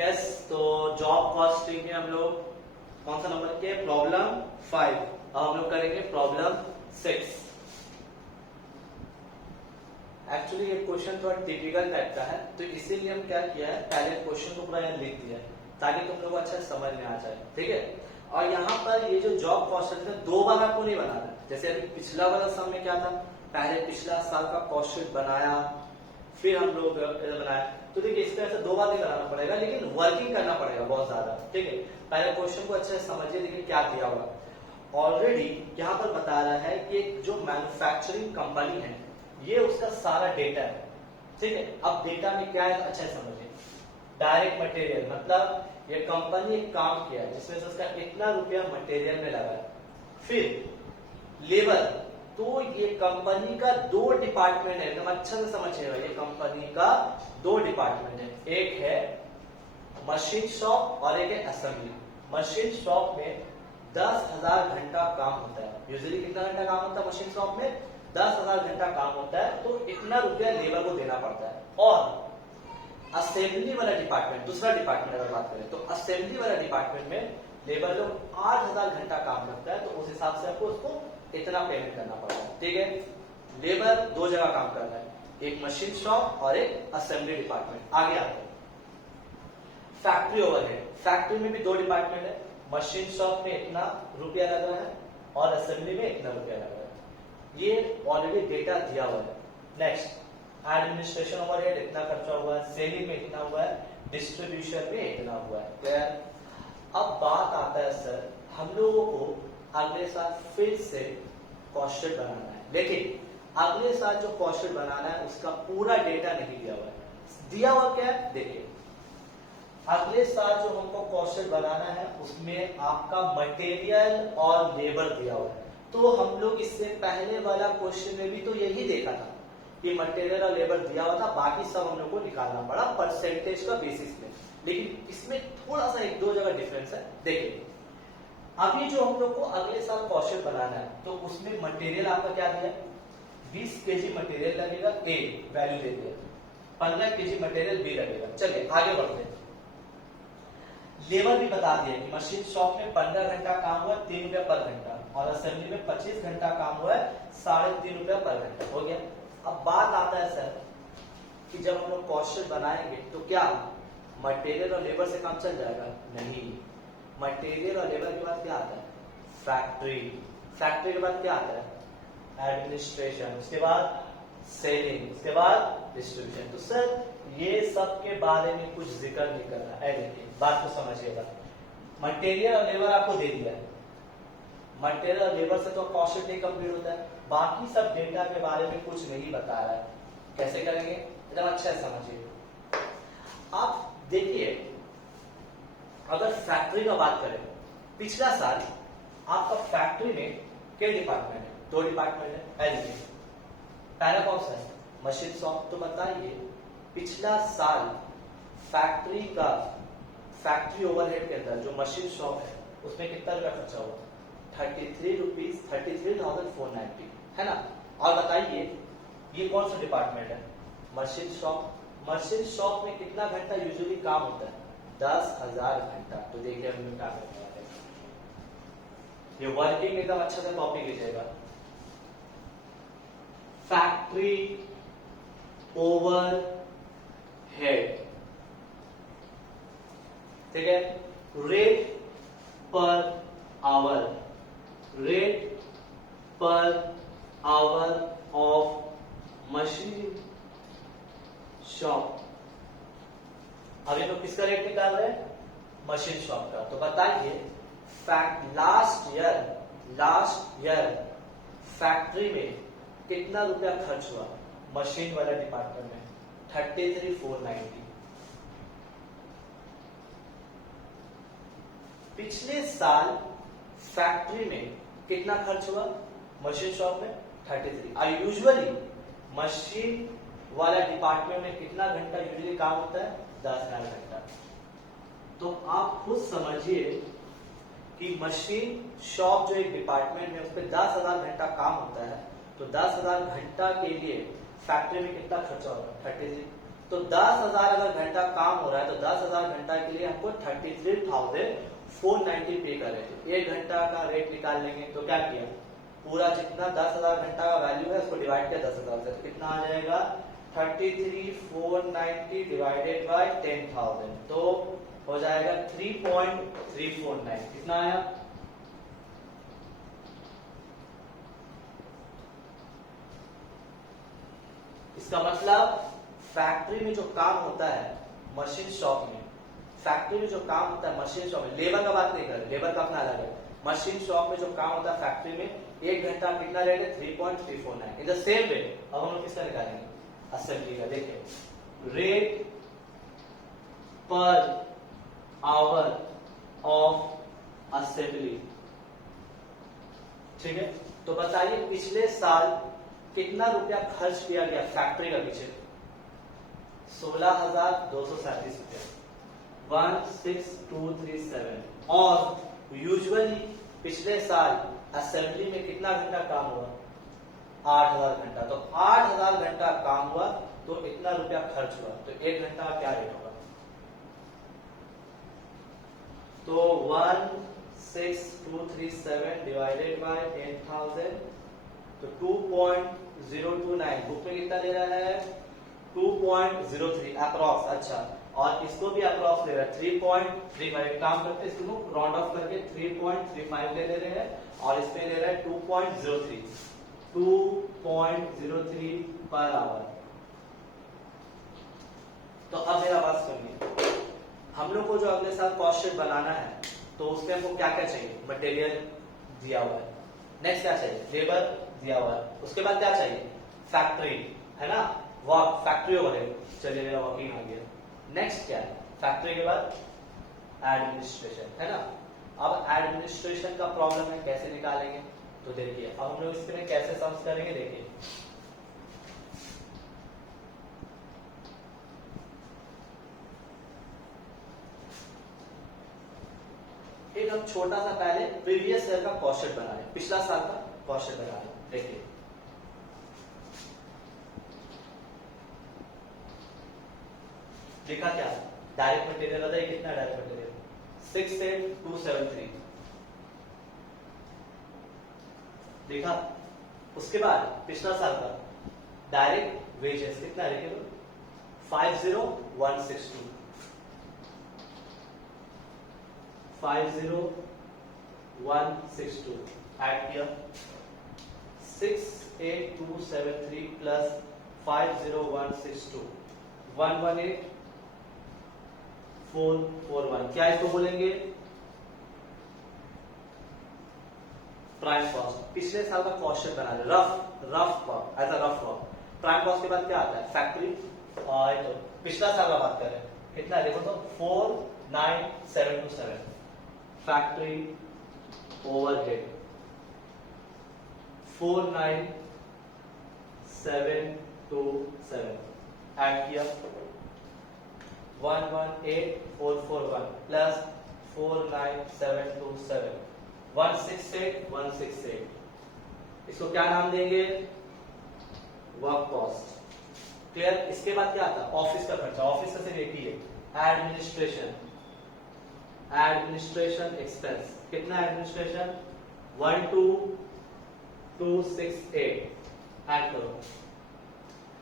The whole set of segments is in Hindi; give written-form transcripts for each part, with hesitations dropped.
यस, तो जॉब कॉस्टिंग में हम लोग कौन सा नंबर के प्रॉब्लम 5। अब हम लोग करेंगे प्रॉब्लम 6। एक्चुअली ये क्वेश्चन थोड़ा टिपिकल टाइप का है, तो इसीलिए हम क्या किया है, पहले क्वेश्चन को पूरा यहाँ लिख दिया है ताकि तुम लोग अच्छा समझ में आ जाए। ठीक है, और यहाँ पर ये जो जॉब क्वेश्चन है दो बार आपको नहीं बनाना। जैसे अभी पिछला वाला सम में क्या था, पहले पिछला साल का क्वेश्चन बनाया, फिर हम लोग बनाया। तो देखिए इस तरह से दो बार नहीं बनाना पड़ेगा, लेकिन वर्किंग करना पड़ेगा बहुत ज्यादा। ठीक है, पहले क्वेश्चन को अच्छे से समझिए, देखिए क्या दिया हुआ। ऑलरेडी यहाँ पर बता रहा है कि एक जो मैन्युफैक्चरिंग कंपनी है ये उसका सारा डेटा है। ठीक है, अब डेटा में क्या है अच्छा समझिए। डायरेक्ट मटेरियल मतलब ये कंपनी एक काम किया है जिसमें से उसका इतना रुपया मटेरियल में लगा है। फिर लेबर, तो ये कंपनी का दो डिपार्टमेंट है, एकदम अच्छा से समझिएगा। ये कंपनी का दो डिपार्टमेंट है, एक है मशीन शॉप और एक है असेंबली। मशीन शॉप में 10,000 घंटा काम होता है। यूजुअली कितना घंटा काम होता है मशीन शॉप में? 10,000 घंटा काम होता है, तो इतना रुपया लेबर को देना पड़ता है। और असेंबली वाला डिपार्टमेंट, दूसरा डिपार्टमेंट अगर बात करें तो असेंबली वाला डिपार्टमेंट में लेबर लोग 8,000 घंटा काम करता है, तो उस हिसाब से आपको उसको इतना पेमेंट करना पड़ता है। ठीक है, लेबर दो जगह काम कर रहा है, एक मशीन शॉप और एक असेंबली डिपार्टमेंट। आगे आते हैं फैक्ट्री ओवरहेड। फैक्ट्री में भी दो डिपार्टमेंट है, मशीन शॉप में इतना रुपया लग रहा है और असेंबली में इतना रुपया लग रहा है। ये ऑलरेडी डेटा दिया हुआ है। नेक्स्ट, एडमिनिस्ट्रेशन ओवरहेड इतना खर्चा हुआ है, सेलिंग में इतना हुआ है, डिस्ट्रीब्यूशन में इतना हुआ है। क्लियर? अब बात आता है सर, हम लोगों को अगले साल फिर से कॉस्ट शीट बनाना है, लेकिन अगले साल जो कॉस्ट शीट बनाना है उसका पूरा डेटा नहीं दिया हुआ है। दिया हुआ क्या है देखिए, अगले साल जो हमको कॉस्ट शीट बनाना है उसमें आपका मटेरियल और लेबर दिया हुआ है। तो हम लोग इससे पहले वाला क्वेश्चन में भी तो यही देखा था कि मटेरियल और लेबर दिया हुआ था, बाकी सब हम लोग को निकालना पड़ा परसेंटेज का बेसिस में। लेकिन इसमें थोड़ा सा एक दो जगह डिफरेंस है। देखिए अभी जो हम लोग को अगले साल कॉस्ट शीट बनाना है तो उसमें मटेरियल आपका क्या दिया, 20 केजी मटेरियल लगेगा, ए वैल्यू दे दिया, 15 केजी मटेरियल बी लगेगा। चलिए आगे बढ़ते हैं। लेबर भी बता दिया कि मशीन शॉप में 15 घंटा काम हुआ 3 रुपया पर घंटा, और असेंबली में 25 घंटा काम हुआ है 3.5 रुपया पर घंटा। हो गया। अब बात आता है सर कि जब हम लोग कॉस्ट शीट बनाएंगे तो क्या मटेरियल और लेबर से काम चल जाएगा? नहीं, मटेरियल और लेबर के बाद क्या आता है? फैक्ट्री। फैक्ट्री के बाद क्या आता है? एडमिनिस्ट्रेशन। उसके बाद सेलिंग, उसके बाद डिस्ट्रीब्यूशन। तो सर ये सब के बारे में कुछ जिक्र नहीं कर रहा है। देखिए बात को समझिएगा, मटेरियल और लेबर आपको दे दिया है, मटेरियल और लेबर से तो कॉस्ट शीट नहीं कंप्लीट होता है, बाकी सब डेटा के बारे में कुछ नहीं बता रहा है। कैसे करेंगे एकदम अच्छा है समझिए। आप देखिए अगर फैक्ट्री का बात करें, पिछला साल आपका फैक्ट्री में क्या डिपार्टमेंट है? दो डिपार्टमेंट है। पहला कौन सा है? Machine shop. तो बताइए पिछला साल फैक्ट्री का फैक्ट्री ओवरहेड के अंदर जो मशीन शॉप है उसमें कितना रुपया खर्चा हुआ? 33,490 है ना। और बताइए ये कौन सा डिपार्टमेंट है? Machine shop. मशीन शॉप में कितना घंटा यूजुअली काम होता है? 10,000 घंटा। तो देखिए हम क्या करते हैं, ये वर्किंग एकदम अच्छा सा कॉपी कीजिएगा। फैक्ट्री ओवरहेड, ठीक है, rate per hour, rate per hour of machine shop. अभी तो किसका रेट निकाल रहे हैं? मशीन शॉप का। तो बताइए लास्ट ईयर फैक्ट्री में कितना रुपया खर्च हुआ मशीन वाला डिपार्टमेंट में? 33,490। पिछले साल फैक्ट्री में कितना खर्च हुआ मशीन शॉप में? 33। और यूजुअली मशीन वाला डिपार्टमेंट में कितना घंटा यूजुअली काम होता है? 10,000 घंटा। तो आप खुद समझिए कि मशीन शॉप जो एक डिपार्टमेंट है उस पर 10,000 घंटा काम होता है, तो 10,000 घंटा के लिए फैक्ट्री में कितना खर्चा होगा? 33। तो 10,000 अगर घंटा काम हो रहा है तो 10,000 घंटा के लिए हमको 33,490 पे करे। तो एक घंटा का रेट निकाल लेंगे। तो क्या किया, पूरा जितना 10,000 घंटा का वैल्यू है उसको डिवाइड किया 10,000 से, तो कितना आ जाएगा 33,490 डिवाइडेड बाय 10,000, तो हो जाएगा 3.349। कितना आया, इसका मतलब फैक्ट्री में जो काम होता है मशीन शॉप में, फैक्ट्री में जो काम होता है मशीन शॉप में, लेबर का बात नहीं कर रहे, लेबर का अपना अलग है, मशीन शॉप में जो काम होता है फैक्ट्री में, एक घंटा कितना रेट है 3.349। इन द सेम वे अब हम लोग किसका निकालेंगे, असेंबली का। देखिए rate per hour of assembly, ठीक है। तो बताइए पिछले साल कितना रुपया खर्च किया गया फैक्ट्री का पीछे, 16,237 रुपया, 16237। और यूजुअली पिछले साल असेंबली में कितना घंटा काम हुआ, 8,000 घंटा। तो 8,000 घंटा काम हुआ तो इतना रुपया खर्च हुआ, तो एक घंटा का क्या रेट होगा, तो 16237 डिवाइडेड बाय 10,000, तो 2.029। बुक में कितना दे रहा है 2.03 अप्रॉक्स। अच्छा, और इसको भी अप्रॉक्स दे रहा है 3.35। एक काम करते हैं इसको राउंड ऑफ करके 3.35 ले रहे हैं, और इसमें ले रहा है 2.03 पर आवर। तो अब मेरा बात सुनिए, हम लोग को जो अगले साल कॉस्ट शीट बनाना है तो उसमें हमको क्या क्या चाहिए, मटेरियल दिया हुआ है, नेक्स्ट क्या चाहिए, लेबर दिया हुआ है, उसके बाद क्या चाहिए, फैक्ट्री है ना, वर्क, फैक्ट्री ओवरहेड, चलिए मेरा वर्किंग आ गया। नेक्स्ट क्या है, फैक्ट्री के बाद एडमिनिस्ट्रेशन है ना। अब एडमिनिस्ट्रेशन का प्रॉब्लम है, कैसे निकालेंगे, तो देखिए अब हम लोग इसमें कैसे सॉल्व करेंगे। देखिए एक हम छोटा सा पहले प्रीवियस ईयर का कॉस्ट शीट बना लें, पिछला साल का कॉस्ट शीट बना लें। देखिए लिखा क्या, डायरेक्ट मटेरियल बताइए कितना, डायरेक्ट मटेरियल 68273 देखा। उसके बाद पिछला साल का डायरेक्ट वेजेस कितना लिखे, 50162 50162 ऐड किया, 68273 प्लस 50162 118441। क्या इसको बोलेंगे, प्राइम कॉस्ट। पिछले साल का कॉस्ट शीट बना ले, rough work, as a rough work. Prime cost के बाद क्या आता है, फैक्ट्री। और तो पिछला साल का बात करें कितना देखो तो 49727, फैक्ट्री ओवरहेड 49727 ऐड किया, 118441 प्लस 49727 168 इसको क्या नाम देंगे, वर्क कॉस्ट। क्लियर। इसके बाद क्या आता है, ऑफिस का खर्चा। ऑफिस का सिर्फ एक ही है, एडमिनिस्ट्रेशन एक्सपेंस। कितना एडमिनिस्ट्रेशन, 12268 ऐड करो,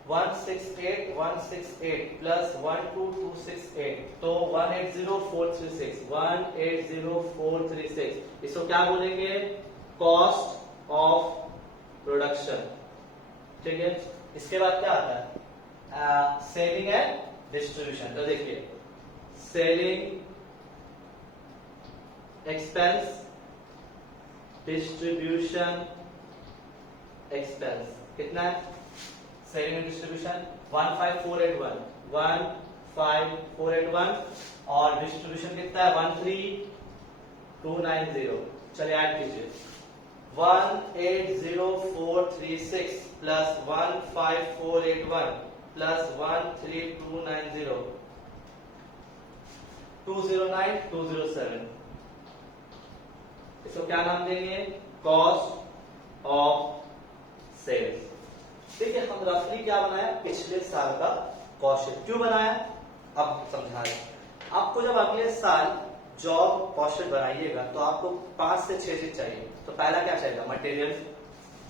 168 प्लस 12268 तो 180436 इसको क्या बोलेंगे, कॉस्ट ऑफ प्रोडक्शन। ठीक है। इसके बाद क्या आता है, सेलिंग एंड डिस्ट्रीब्यूशन। तो देखिए सेलिंग एक्सपेंस, डिस्ट्रीब्यूशन एक्सपेंस कितना है, सेलिंग एंड डिस्ट्रीब्यूशन 15481 और डिस्ट्रीब्यूशन कितना है 13290। चलिए ऐड कीजिए, 180,436 प्लस 15481 प्लस 13290 209,207। इसको क्या नाम देंगे, कॉस्ट ऑफ सेल्स। ठीक है, हम रफली क्या बनाया, पिछले साल का कॉस्ट। क्यों बनाया, अब समझा रहे। आपको जब अगले साल जॉब कॉस्ट बनाइएगा तो आपको 5 से 6 चीज चाहिए। तो पहला क्या चाहिए, मटेरियल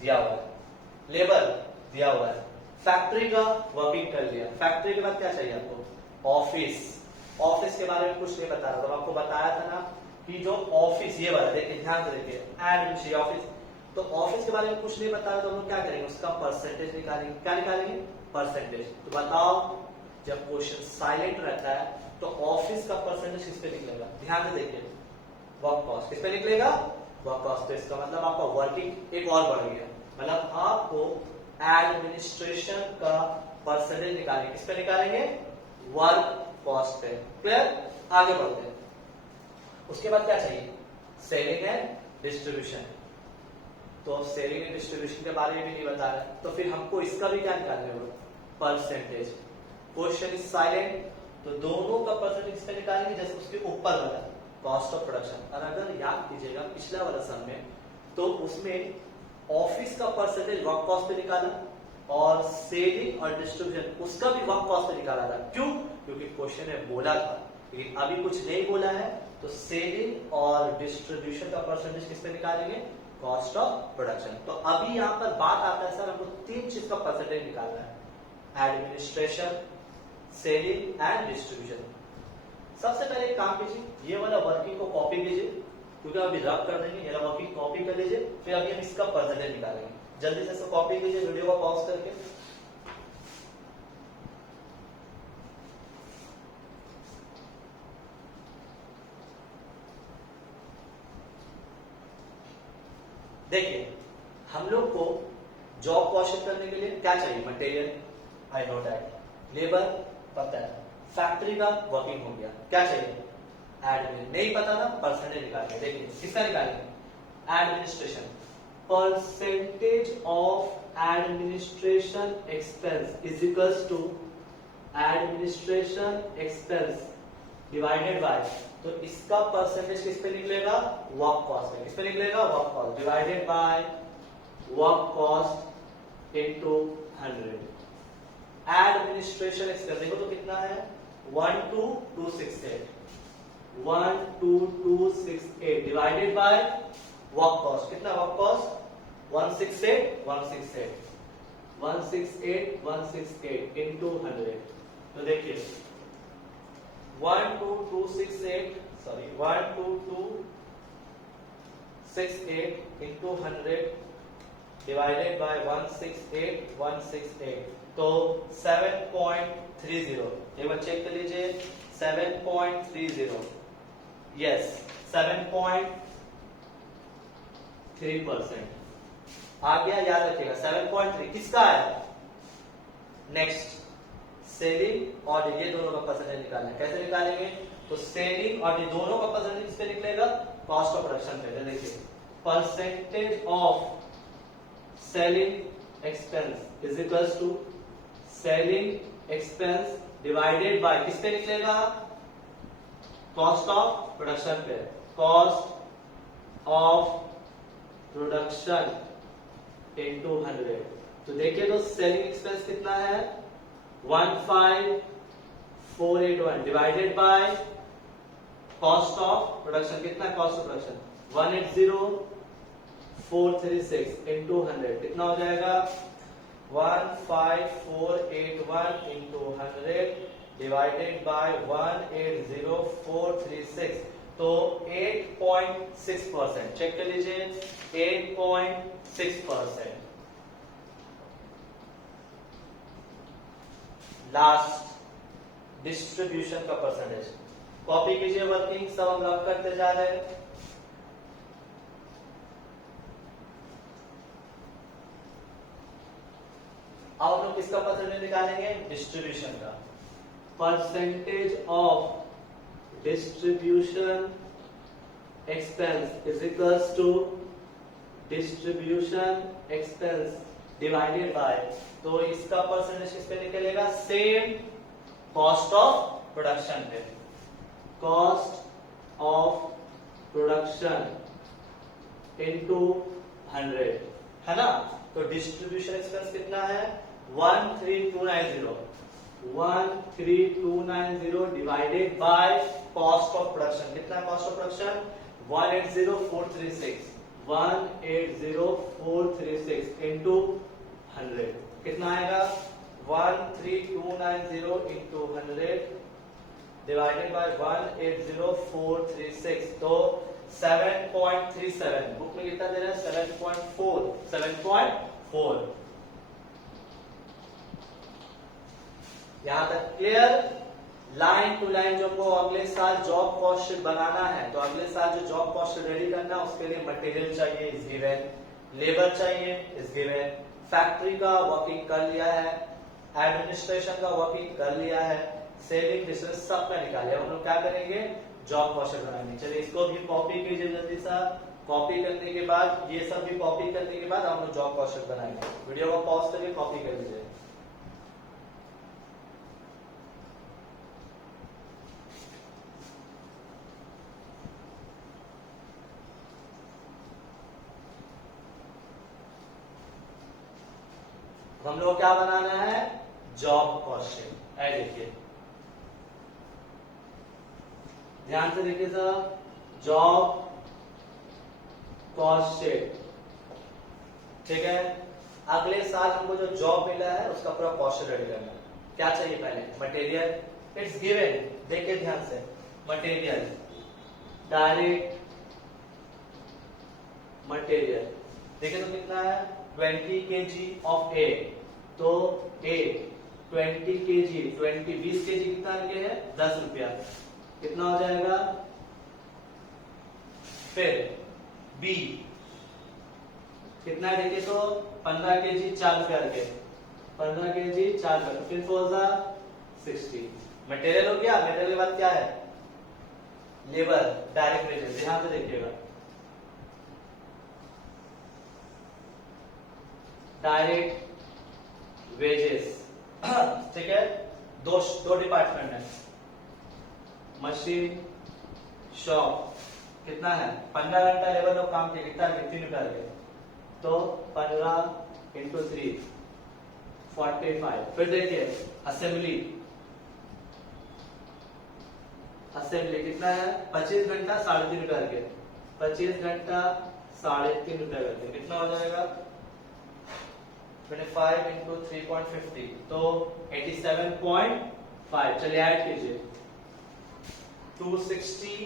दिया हुआ है, लेबर दिया हुआ है, फैक्ट्री का वर्किंग कर लिया, फैक्ट्री के बाद क्या चाहिए आपको, ऑफिस। ऑफिस के बारे में कुछ नहीं बता रहा था, आपको बताया था ना कि जो ऑफिस, ये वाला देखिए, ध्यान से देखिए, एडमिनिस्ट्रेशन ऑफिस। तो ऑफिस के बारे में कुछ नहीं बता रहा तो हम लोग क्या करेंगे, उसका परसेंटेज निकालेंगे। क्या निकालेंगे, परसेंटेज। तो बताओ, जब क्वेश्चन साइलेंट रहता है तो ऑफिस का परसेंटेज किस पे निकलेगा, ध्यान से देखिए, वर्क कॉस्ट किस पे निकलेगा, वर्क कॉस्ट। तो इसका मतलब आपका वर्किंग एक और बढ़ गया, मतलब आपको एडमिनिस्ट्रेशन का परसेंटेज निकालेंगे, किस पे निकालेंगे, वर्क कॉस्ट पे। क्लियर, आगे बढ़ते हैं। उसके बाद क्या चाहिए, सेलिंग एंड डिस्ट्रीब्यूशन। तो सेलिंग एंड डिस्ट्रीब्यूशन के बारे में भी नहीं बता रहा, तो फिर हमको इसका भी क्या निकालना होगा, परसेंटेज। क्वेश्चन इज साइलेंट, तो दोनों का परसेंटेज किस पे निकालेंगे, जैसे उसके ऊपर वाला कॉस्ट ऑफ प्रोडक्शन। और अगर याद कीजिएगा पिछला वाला सम में, तो उसमें ऑफिस का परसेंटेज वर्क कॉस्ट पे निकाला और सेलिंग और डिस्ट्रीब्यूशन उसका भी वर्क कॉस्ट पे निकाला था। क्यों, क्योंकि क्वेश्चन में बोला था, लेकिन अभी कुछ नहीं बोला है, तो सेलिंग और डिस्ट्रीब्यूशन का परसेंटेज किस पे निकालेंगे, कॉस्ट ऑफ प्रोडक्शन। तो अभी यहाँ पर बात आता है सर हमको 3 चीज का परसेंटेज निकालना है, एडमिनिस्ट्रेशन, सेलिंग एंड डिस्ट्रीब्यूशन। सबसे पहले एक काम कीजिए, ये वाला वर्किंग को कॉपी कीजिए, क्योंकि अभी रब कर देंगे, ये वाला वर्किंग कॉपी कर लीजिए, फिर अभी हम इसका परसेंटेज निकालेंगे। जल्दी से इसको कॉपी कीजिए, वीडियो को पॉज करके। देखिए, हम लोग को जॉब कॉस्ट करने के लिए क्या चाहिए, material, I know that, labour पता है, फैक्ट्री का वर्किंग हो गया, क्या चाहिए, एडमिन, नहीं पता था, परसेंटेज निकालेंगे। देखिए किसका निकालेंगे, administration, percentage of administration expense is equals to administration expense divided by, तो इसका परसेंटेज किस पे निकलेगा, वर्क कॉस्ट पे। किस पे निकलेगा, work cost divided by work cost into 100। Administration expense देखो तो कितना है, 12268, 12268 डिवाइडेड बाय वर्क कॉस्ट, कितना वर्क कॉस्ट, 168 168 168 168 इनटू 100। तो देखिए 12268 सॉरी 12268 into 100 डिवाइडेड बाय 168 168, तो 7.30। एक बार चेक कर लीजिए, 7.30, यस 7.3% आ गया, याद रखिएगा 7.3 किसका है, नेक्स्ट सेलिंग और ये दोनों का परसेंटेज निकालना है। कैसे निकालेंगे, तो सेलिंग और ये दोनों का परसेंटेज किस पे निकलेगा, कॉस्ट ऑफ प्रोडक्शन पे। देखिए percentage of selling expense is equals to selling expense divided by किस पे निकलेगा, कॉस्ट ऑफ प्रोडक्शन पे, कॉस्ट ऑफ प्रोडक्शन इनटू 100। तो देखिए तो सेलिंग एक्सपेंस कितना है, 15481 divided by cost of production, कितना कॉस्ट ऑफ प्रोडक्शन, 180,436 इनटू 100, कितना हो जाएगा, 15481 इनटू 100 डिवाइडेड बाय 180,436, तो 8.6%। चेक कर लीजिए, 8.6%। लास्ट डिस्ट्रीब्यूशन का परसेंटेज, कॉपी कीजिए वर्किंग, सब हम रब करते जा रहे हैं। अब हम लोग किसका परसेंटेज निकालेंगे, डिस्ट्रीब्यूशन का। Percentage of distribution expense is equals to distribution expense divided by, तो इसका परसेंटेज किस पे निकलेगा, सेम कॉस्ट ऑफ प्रोडक्शन पे, कॉस्ट ऑफ प्रोडक्शन इनटू 100, है ना। तो डिस्ट्रीब्यूशन एक्सपेंस कितना है, 13290, 13290 divided by cost of production. कितना कॉस्ट ऑफ प्रोडक्शन? 180436 180,436 इंटू 100 कितना आएगा? 13290 इंटू 100 डिवाइडेड बाय 180,436 तो 7.37। बुक में कितना दे रहा है? 7.4 यहां तक क्लियर? लाइन टू लाइन जो हमको अगले साल जॉब कॉस्ट शीट बनाना है, तो अगले साल जो जॉब कॉस्ट शीट रेडी करना है उसके लिए मटेरियल चाहिए इज गिवन, लेबर चाहिए इज गिवन, फैक्ट्री का वर्किंग कर लिया है, एडमिनिस्ट्रेशन का वर्किंग कर लिया है, सेलिंग डिस्टेंस सब का निकाले। हम लोग क्या करेंगे? जॉब कॉस्ट शीट बनाएंगे। चलिए इसको भी कॉपी कीजिए जल्दी सा। कॉपी करने के बाद ये सब भी कॉपी करने के बाद हम लोग जॉब कॉस्ट शीट बनाएंगे। वीडियो को पॉज करके कॉपी कर लीजिए। हम लोग क्या बनाना है? Job cost sheet. ऐ देखिए, ध्यान से देखिए सर, जॉब कॉस्ट शीट, ठीक है। अगले साल हमको जो जॉब मिला है उसका पूरा कॉस्ट शीट रेडी करना है। क्या चाहिए? पहले मटेरियल, इट्स गिवन, देखिए ध्यान से, मटेरियल, डायरेक्ट मटेरियल, देखिए तो कितना है? 20 kg ऑफ ए, तो ए 20 kg, 20 kg कितना के है? 10 रुपया, कितना हो जाएगा? फिर बी कितना देखिए तो 15 kg 4 रुपया के, 15 kg 4 रुपया, फिर 60। मटेरियल हो गया। मटेरियल के बाद क्या है? Labour, direct wages. ध्यान से देखिएगा, डायरेक्ट वेजेस, ठीक है। दो डिपार्टमेंट है, मशीन शॉप, कितना है? 15 घंटा लेबर लोग काम किया, कितना? 3 रुपया के, तो 15 इंटू 3 45। फिर देखिए असेंबली, असेंबली कितना है? 25 घंटा 3.5 रुपया के, 25 घंटा 3.5 रुपया करके कितना हो जाएगा? 25 इंटू 3.50 तो 87.5। चलिए ऐड कीजिए, 260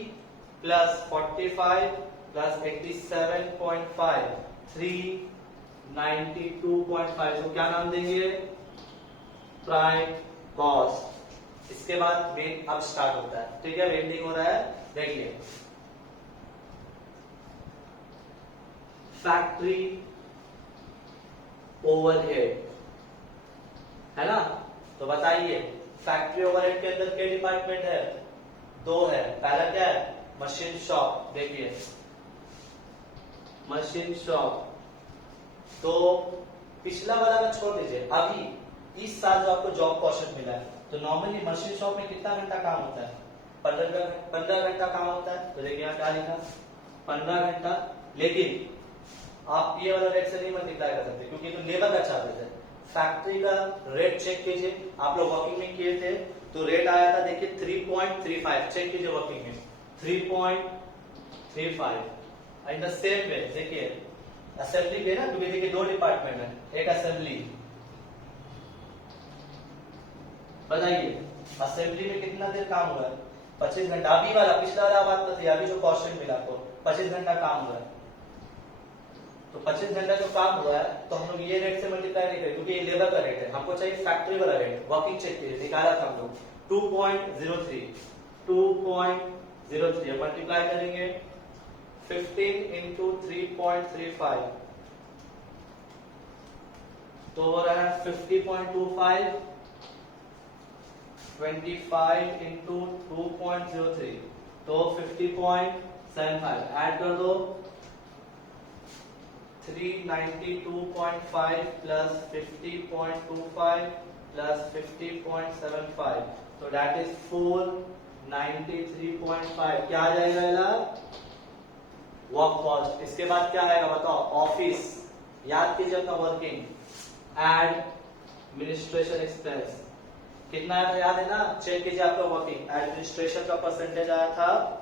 प्लस 45 प्लस 87.5 392.5 तो क्या नाम देंगे? Prime cost. इसके बाद मेन अब स्टार्ट होता है, ठीक है। वेंडिंग हो रहा है, देखिए फैक्ट्री ओवरहेड है ना। तो बताइए फैक्ट्री ओवरहेड के अंदर क्या डिपार्टमेंट है? 2 है। पहला क्या है? मशीन शॉप, देखिए मशीन शॉप। तो पिछला वाला का छोड़ दीजिए, अभी इस साल जो आपको जॉब कॉस्ट शीट मिला है, तो नॉर्मली मशीन शॉप में कितना घंटा काम होता है? 15 घंटा काम होता है। तो देखिए यहाँ क्या लिखा? 15 घंटा। लेकिन आप ये वाला रेट से नहीं मल्टीप्लाई कर सकते क्योंकि तो लेबर का चार्जेस है। फैक्ट्री का रेट चेक कीजिए, आप लोग वर्किंग में किए थे तो रेट आया था, देखिए 3.35। चेक कीजिए वर्किंग में 3.35। इन द सेम वे देखिए असेंबली के ना, क्योंकि देखिए 2 डिपार्टमेंट है, एक असेंबली। बताइए असेंबली में कितना देर काम हुआ है? 25 घंटा। अभी वाला पिछला वाला बात तो थी, अभी जो कॉस्ट शीट मिला आपको 25 घंटा काम हुआ है। तो 25 घंटा जो काम हुआ है तो हम लोग ये रेट से मल्टीप्लाई नहीं करें क्योंकि ये लेबर का रेट है, हमको चाहिए फैक्ट्री वाला रेट। वर्किंग चेक कीजिए, निकाला था हम लोग 2.03 मल्टीप्लाई करेंगे 15 इंटू 3.35 तो हो रहा है 50.25। 25 इंटू 2.03 तो 50.75। ऐड कर दो 392.5 प्लस 50.25 प्लस 50.75 तो दैट इज 493.5। क्या आ जाएगा? Work cost. इसके बाद क्या आएगा बताओ? ऑफिस। याद कीजिए अपना वर्किंग। एडमिनिस्ट्रेशन एक्सपेंस, कितना आया था याद है ना, चेक कीजिए आपका वर्किंग। एडमिनिस्ट्रेशन का परसेंटेज आया था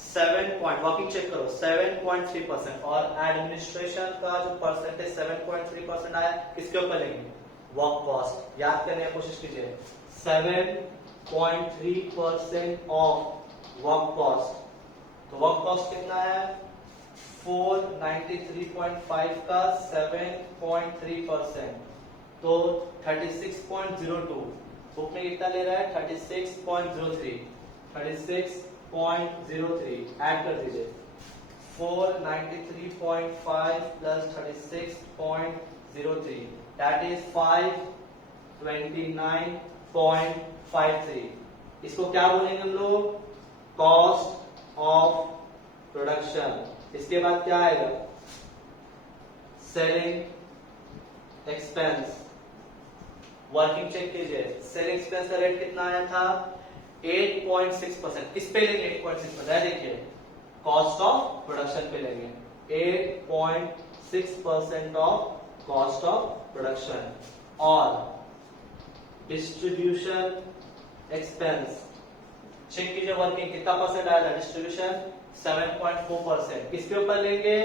7 पॉइंट, वर्किंग चेक करो 7.3%, और एडमिनिस्ट्रेशन का जो परसेंटेज 7.3% आया किसके ऊपर लेंगे, वर्क कॉस्ट। याद करने की कोशिश कीजिए 7.3% ऑफ वर्क कॉस्ट। तो वर्क कॉस्ट कितना है 493.5 का 7.3%, तो 36.02। बुक में कितना ले रहा है 36.03, 36.03 ऐड कर दीजिए। 493.5 प्लस 36.03 दैट इज 529.53। इसको क्या बोलेंगे हम लोग, कॉस्ट ऑफ प्रोडक्शन। इसके बाद क्या आएगा, सेलिंग एक्सपेंस। वर्किंग चेक कीजिए, सेलिंग एक्सपेंस का रेट कितना आया था 8.6%। किस पे लेंगे 8.6%, देखिए कॉस्ट ऑफ प्रोडक्शन पे लेंगे 8.6% ऑफ कॉस्ट ऑफ प्रोडक्शन। और डिस्ट्रीब्यूशन एक्सपेंस चेक कीजिए, वर्किंग कितना परसेंट आया था, डिस्ट्रीब्यूशन 7.4%। किसके ऊपर लेंगे,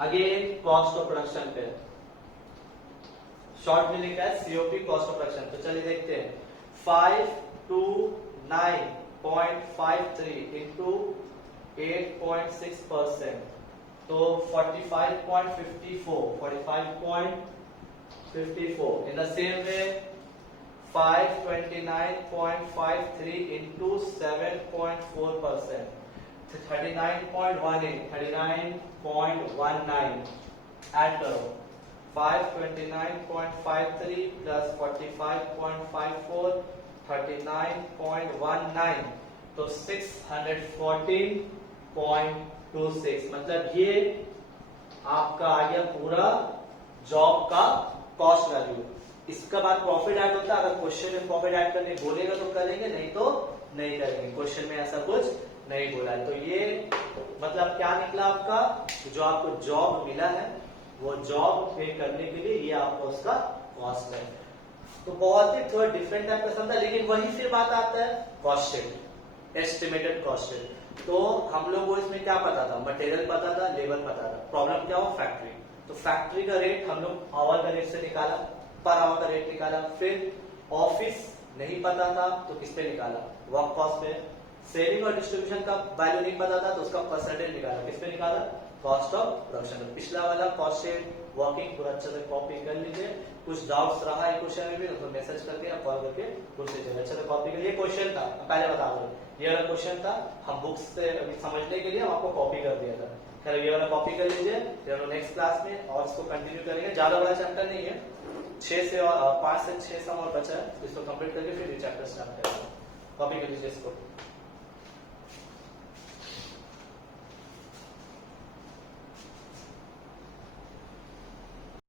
अगेन कॉस्ट ऑफ प्रोडक्शन पे, शॉर्ट में लिखा है सीओपी कॉस्ट ऑफ प्रोडक्शन। तो चलिए देखते हैं 529.53 इंटू 8.6%, तो 45.54। In the same way 529.53 into 7.4%, 39.19 add करो। 529.53 प्लस 45.54 39.19, तो 614.26। मतलब ये आपका आ गया पूरा जॉब का कॉस्ट वैल्यू। इसका बाद प्रॉफिट ऐड होता है, अगर क्वेश्चन में प्रॉफिट ऐड करने बोलेगा तो करेंगे, नहीं तो नहीं करेंगे। क्वेश्चन में ऐसा कुछ नहीं बोला है। तो ये मतलब क्या निकला आपका, जो आपको जॉब मिला है वो जॉब पे करने के लिए ये आपका उसका कॉस्ट है। तो बहुत ही थोड़ा डिफरेंट टाइप का समझा, लेकिन वही फिर बात आता है cost sheet, estimated cost sheet. तो हम लोग को इसमें क्या पता था, मटेरियल पता था, लेबर पता था। प्रॉब्लम क्या हो, फैक्ट्री। तो फैक्ट्री का रेट हम लोग आवर का रेट से निकाला, पर आवर का रेट निकाला। फिर ऑफिस नहीं पता था तो किस पे निकाला, वर्क कॉस्ट पे। सेलिंग और डिस्ट्रीब्यूशन का वैल्यू नहीं पता था तो उसका परसेंटेज निकाला, किस पे निकाला, कॉस्ट ऑफ प्रोडक्शन। पिछला वाला कॉस्ट शीट वर्किंग पूरा अच्छे से कॉपी कर लीजिए। कुछ डाउट्स रहा है क्वेश्चन में भी तो मैसेज करके या कॉल करके पूछ लीजिए, अच्छे से कॉपी कर। ये क्वेश्चन था, पहले बता दो, ये वाला क्वेश्चन था, हम बुक्स से अभी समझने के लिए हम आपको कॉपी कर दिया था। खैर ये वाला कॉपी कर लीजिए, फिर हम नेक्स्ट क्लास में और इसको कंटिन्यू करेंगे। ज्यादा बड़ा चैप्टर नहीं है, 5 से 6 सम और बचा है, इसको कंप्लीट करके फिर ये चैप्टर स्टार्ट करेंगे। कॉपी कर लीजिए इसको।